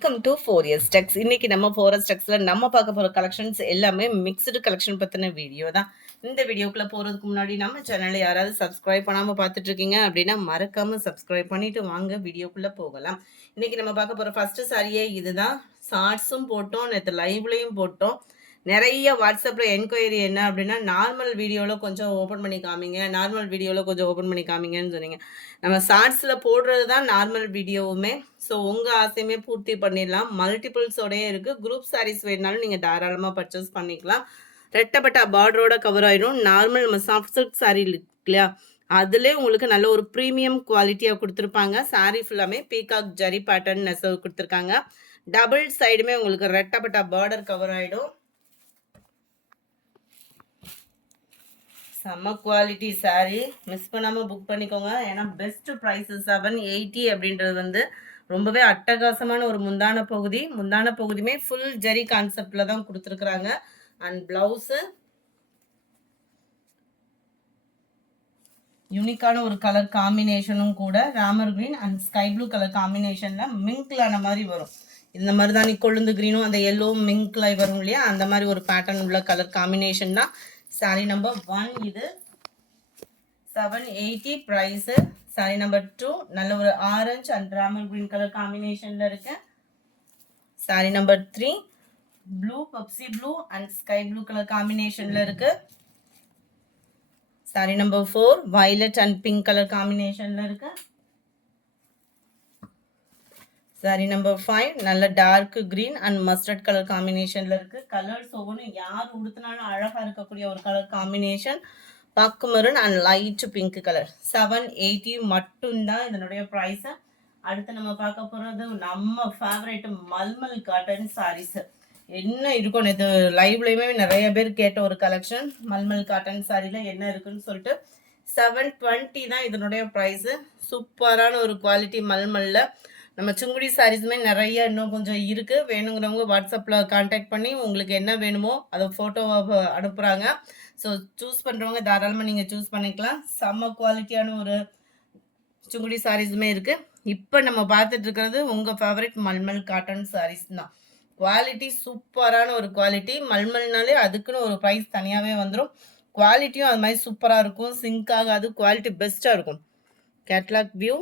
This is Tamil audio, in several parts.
Welcome to 4S Tex. இன்னைக்கு நம்ம 4S Texல நம்ம பார்க்க போற கலெக்ஷன்ஸ் எல்லாமே மிக்ஸ்டு கலெக்ஷன் பத்தின வீடியோ தான். இந்த வீடியோக்குள்ள போறதுக்கு முன்னாடி நம்ம சேனலை யாராவது சப்ஸ்கிரைப் பண்ணாம பார்த்துட்டு இருக்கீங்க அப்படின்னா மறக்காம சப்ஸ்கிரைப் பண்ணிட்டு வாங்க வீடியோக்குள்ள போகலாம். இன்னைக்கு நம்ம பார்க்க போற ஃபர்ஸ்ட் சாரியே இதுதான். ஷார்ட்ஸும் போட்டோம், நேற்று லைவ்லையும் போட்டோம். நிறைய வாட்ஸ்அப்பில் என்கொயரி என்ன அப்படின்னா நார்மல் வீடியோவில் கொஞ்சம் ஓப்பன் பண்ணி காமிங்க, நார்மல் வீடியோவில் கொஞ்சம் ஓப்பன் பண்ணி காமிங்கன்னு சொன்னீங்க. நம்ம ஷார்ட்ஸில் போடுறது தான் நார்மல் வீடியோவுமே. ஸோ உங்கள் ஆசையுமே பூர்த்தி பண்ணிடலாம். மல்டிபிள்ஸோடயே இருக்குது. குரூப் சாரீஸ் வேணுனாலும் நீங்கள் தாராளமாக பர்ச்சேஸ் பண்ணிக்கலாம். ரெட்டப்பட்ட பார்டரோட கவர் ஆயிடும். நார்மல் நம்ம சாஃப்ட் சில்க் சாரீ இல்லையா, அதுலேயே உங்களுக்கு நல்ல ஒரு ப்ரீமியம் குவாலிட்டியாக கொடுத்துருப்பாங்க. சாரீ ஃபுல்லாமே பீகாக் ஜரி பேட்டர்ன் நெசவு கொடுத்துருக்காங்க. டபுள் சைடுமே உங்களுக்கு ரெட்டப்பட்ட பார்டர் கவர் ஆகிடும். செம்ம குவாலிட்டி சாரீ, மிஸ் பண்ணாமல் புக் பண்ணிக்கோங்க. ஏன்னா பெஸ்ட் ப்ரைஸு 780 அப்படின்றது வந்து ரொம்பவே அட்டகாசமான ஒரு முந்தான பகுதியுமே ஃபுல் ஜரி கான்செப்டில் தான் கொடுத்துருக்குறாங்க. அண்ட் ப்ளவுஸு யூனிக்கான ஒரு கலர் காம்பினேஷனும் கூட, Ramar green and sky blue colour காம்பினேஷனில் மிங்க்லான மாதிரி வரும். இந்த மாதிரி தான் கொழுந்து கிரீனும் அந்த எல்லோ மிங்க்ல வரும் இல்லையா, அந்த மாதிரி ஒரு பேட்டர்ன் உள்ள கலர் காம்பினேஷன் தான் சாரி நம்பர் 1. இது 780 ப்ரைஸு. சாரி நம்பர் 2 நல்ல ஒரு orange and Ramar green colour காம்பினேஷனில் இருக்கு. Sari number 3 blue, Pepsi blue and sky blue colour காம்பினேஷனில் இருக்கு. Sari number 4 violet and pink colour காம்பினேஷனில் இருக்கு. சாரி நம்பர் 5 நல்ல dark green and mustard colour காம்பினேஷனில் இருக்குது. கலர்ஸ் ஒவ்வொன்றும் யார் உடுத்தினாலும் அழகாக இருக்கக்கூடிய ஒரு கலர் காம்பினேஷன். பாக்கு maroon and light pink colour. 780 மட்டும்தான் இதனுடைய ப்ரைஸு. அடுத்து நம்ம பார்க்க போகிறது நம்ம ஃபேவரேட் மல்மல் காட்டன் சாரீஸ். என்ன இருக்கும், நேற்று லைவ்லையுமே நிறைய பேர் கேட்ட ஒரு கலெக்ஷன். மல்மல் காட்டன் சாரியில் என்ன இருக்குன்னு சொல்லிட்டு 720 தான் இதனுடைய ப்ரைஸு. சூப்பரான ஒரு குவாலிட்டி மல்மல்ல. நம்ம சுங்குடி சாரீஸுமே நிறைய இன்னும் கொஞ்சம் இருக்குது. வேணுங்கிறவங்க வாட்ஸ்அப்பில் கான்டாக்ட் பண்ணி உங்களுக்கு என்ன வேணுமோ அதை ஃபோட்டோவை அனுப்புகிறாங்க. ஸோ சூஸ் பண்ணுறவங்க தாராளமாக நீங்கள் சூஸ் பண்ணிக்கலாம். செம்ம குவாலிட்டியான ஒரு சுங்குடி சாரீஸுமே இருக்குது. இப்போ நம்ம பார்த்துட்டு இருக்கிறது உங்கள் ஃபேவரட் மல்மல் காட்டன் சாரீஸ் தான். குவாலிட்டி சூப்பரான ஒரு குவாலிட்டி. மல்மல்னாலே அதுக்குன்னு ஒரு ப்ரைஸ் தனியாகவே வந்துடும். குவாலிட்டியும் அது மாதிரி சூப்பராக இருக்கும், சிங்க் ஆகாது, குவாலிட்டி பெஸ்ட்டாக இருக்கும். கேட்லாக் வியூ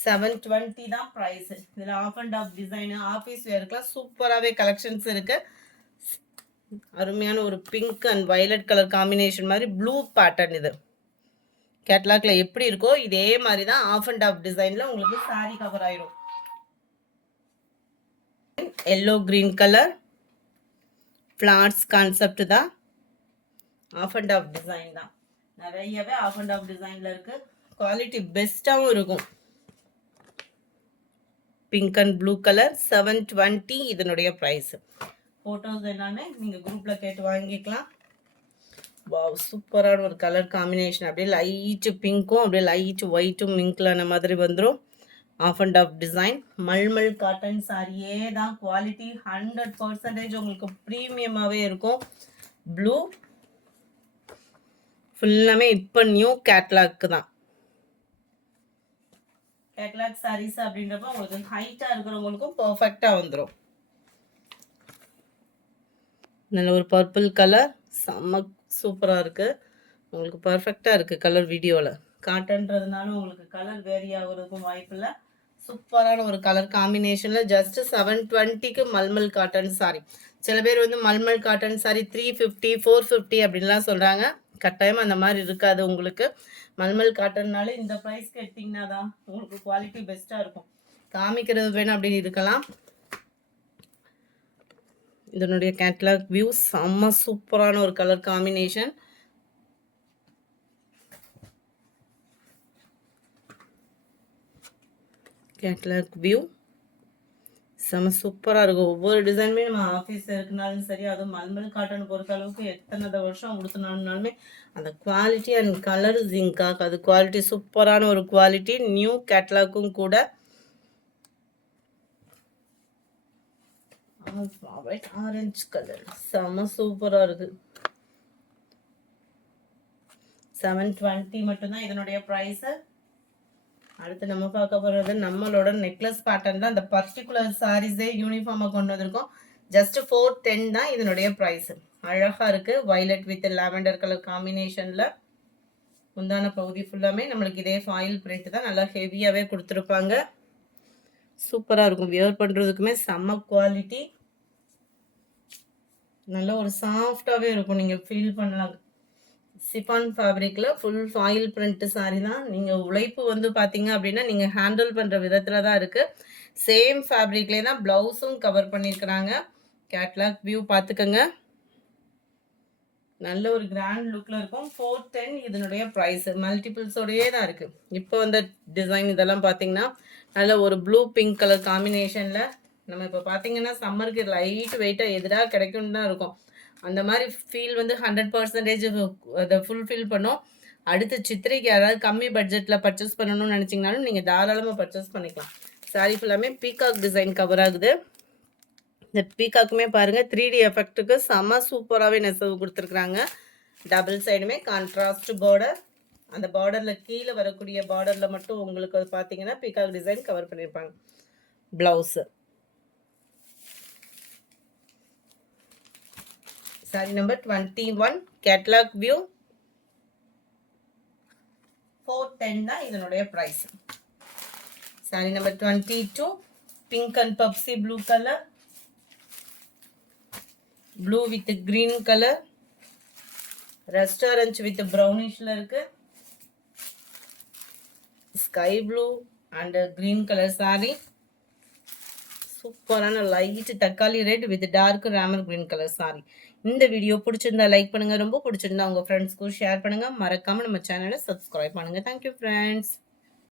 720 தான் ப்ரைஸ். இதில் off and off design office வேருக்குலாம் சூப்பராகவே கலெக்ஷன்ஸ் இருக்குது. அருமையான ஒரு pink and violet colour combination மாதிரி ப்ளூ பேட்டர்ன். இது கேட்லாக்ல எப்படி இருக்கோ இதே மாதிரி தான் ஆஃப் அண்ட் ஆஃப் டிசைனில் உங்களுக்கு சாரி கவர் ஆயிடும். Yellow green colour flowers concept தான். ஆஃப் அண்ட் ஆஃப் டிசைன் தான். நிறையவே ஆஃப் அண்ட் ஆஃப் டிசைனில் இருக்குது. குவாலிட்டி பெஸ்ட்டாகவும் இருக்கும். பிங்க் அண்ட் ப்ளூ கலர் 720 இதனுடைய ப்ரைஸ். ஃபோட்டோஸ் எல்லாமே நீங்கள் குரூப்பில் கேட்டு வாங்கிக்கலாம். வாவ், சூப்பரான ஒரு கலர் காம்பினேஷன். அப்படியே லைட்டு பிங்க்கும் அப்படியே லைட்டு ஒயிட்டும் மிங்க்லான மாதிரி வந்துடும். Off and off design mulmul cotton சாரியே தான். குவாலிட்டி 100% உங்களுக்கு ப்ரீமியமாகவே இருக்கும். ப்ளூ ஃபுல்லாமே இப்போ நியூ கேட்லாக்கு தான். கேட்லாக் சாரீஸ் அப்படின்றப்ப உங்களுக்கு ஹைட்டாக இருக்கிறவங்களுக்கும் பர்ஃபெக்டாக வந்துடும். நல்ல ஒரு பர்பிள் கலர் செம்ம சூப்பராக இருக்குது. உங்களுக்கு பர்ஃபெக்டாக இருக்குது கலர். வீடியோவில் காட்டன்றதுனால உங்களுக்கு கலர் வேரி ஆகுறதுக்கும் வாய்ப்பு இல்லை. சூப்பரான ஒரு கலர் காம்பினேஷனில் ஜஸ்ட் 720க்கு மல்மல் காட்டன் சாரி. சில பேர் வந்து மல்மல் காட்டன் சாரி 350 450 அப்படின்லாம் சொல்கிறாங்க. கட்டாயமாக அந்த மாதிரி இருக்காது உங்களுக்கு. மல்மல் காட்டன்னாலே இந்த ப்ரைஸ்க்கு எடுத்திங்கன்னா தான் உங்களுக்கு குவாலிட்டி பெஸ்ட்டாக இருக்கும். காமிக்கிறது வேணும் அப்படின்னு இருக்கலாம். இதனுடைய கேட்லாக் வியூ செம்ம சூப்பரான ஒரு கலர் காம்பினேஷன். கேட்லாக் வியூ செம்ம சூப்பராக இருக்கும். ஒவ்வொரு டிசைனுமே நம்ம ஆஃபீஸ் இருக்குனாலும் சரி, அதுவும் மல்மல் காட்டன் பொறுத்த அளவுக்கு எத்தனை வருஷம் கொடுத்தனாலுமே அந்த குவாலிட்டி அண்ட் கலர் ஜிங்காக அது குவாலிட்டி சூப்பரான ஒரு குவாலிட்டி. நியூ கேட்லாக்கும் கூட. ஆரஞ்சு கலர் செம்ம சூப்பராக இருக்குது. 720 மட்டும்தான் இதனுடைய ப்ரைஸு. அடுத்து நம்ம பார்க்க போகிறது நம்மளோட நெக்லஸ் பேட்டர்ன் தான். அந்த பர்டிகுலர் சாரீஸே யூனிஃபார்மாக கொண்டு வந்திருக்கோம். ஜஸ்ட் 410 தான் இதனுடைய ப்ரைஸ். அழகாக இருக்குது. வயலட் வித் லாவெண்டர் கலர் காம்பினேஷனில் முந்தான பகுதி ஃபுல்லாமே நம்மளுக்கு இதே ஃபாயில் பிரிண்ட் தான். நல்லா ஹெவியாகவே கொடுத்துருப்பாங்க. சூப்பராக இருக்கும். வியர் பண்ணுறதுக்குமே செம்ம குவாலிட்டி. நல்ல ஒரு சாஃப்டாகவே இருக்கும். நீங்கள் ஃபீல் பண்ணலாம். சிஃபான் ஃபேப்ரிக்கில் ஃபுல் ஃபாயில் பிரிண்ட் சாரி தான். நீங்கள் உழைப்பு வந்து பார்த்தீங்க அப்படின்னா நீங்கள் ஹேண்டில் பண்ணுற விதத்தில் தான் இருக்குது. சேம் ஃபேப்ரிக்லேயே தான் ப்ளவுஸும் கவர் பண்ணியிருக்கிறாங்க. கேட்லாக் வியூ பார்த்துக்கோங்க. நல்ல ஒரு கிராண்ட் லுக்கில் இருக்கும். 410 இதனுடைய ப்ரைஸ். மல்டிபிள்ஸோடையே தான் இருக்குது. இப்போ வந்த டிசைன் இதெல்லாம் பார்த்தீங்கன்னா நல்ல ஒரு ப்ளூ பிங்க் கலர் காம்பினேஷனில் நம்ம இப்போ பார்த்தீங்கன்னா சம்மருக்கு லைட் வெயிட்டாக எதிராக கிடைக்கும்னு தான் இருக்கும். அந்த மாதிரி ஃபீல் வந்து 100% அதை ஃபுல்ஃபில் பண்ணோம். அடுத்து சித்திரைக்கு யாராவது கம்மி பட்ஜெட்டில் பர்ச்சேஸ் பண்ணணும்னு நினச்சிங்கனாலும் நீங்கள் தாராளமாக பர்ச்சேஸ் பண்ணிக்கலாம். சாரி ஃபுல்லாமே பீகாக் டிசைன் கவர் ஆகுது. இந்த பீகாக்குமே பாருங்கள் 3D எஃபெக்ட்டுக்கு செம்ம சூப்பராகவே நெசவு கொடுத்துருக்குறாங்க. டபுள் சைடுமே கான்ட்ராஸ்ட் பார்டர். அந்த பார்டரில் கீழே வரக்கூடிய பார்டரில் மட்டும் உங்களுக்கு பார்த்தீங்கன்னா பீகாக் டிசைன் கவர் பண்ணியிருப்பாங்க. Blouse sari number 21 catalogue view 410 தான் இதனுடைய price. Sari number 22 pink and பப்சி blue colour, blue with green colour, restaurant with ப்ரௌனிஷ்ல இருக்கு. Sky blue and green colour sari. சூப்பரான லைட் தக்காளி red with dark Ramar green colour sari. இந்த வீடியோ பிடிச்சிருந்தா லைக் பண்ணுங்க. ரொம்ப பிடிச்சிருந்தா உங்க ஃப்ரெண்ட்ஸ்க்கும் ஷேர் பண்ணுங்க. மறக்காம நம்ம சேனலை சப்ஸ்கிரைப் பண்ணுங்க. Thank you friends.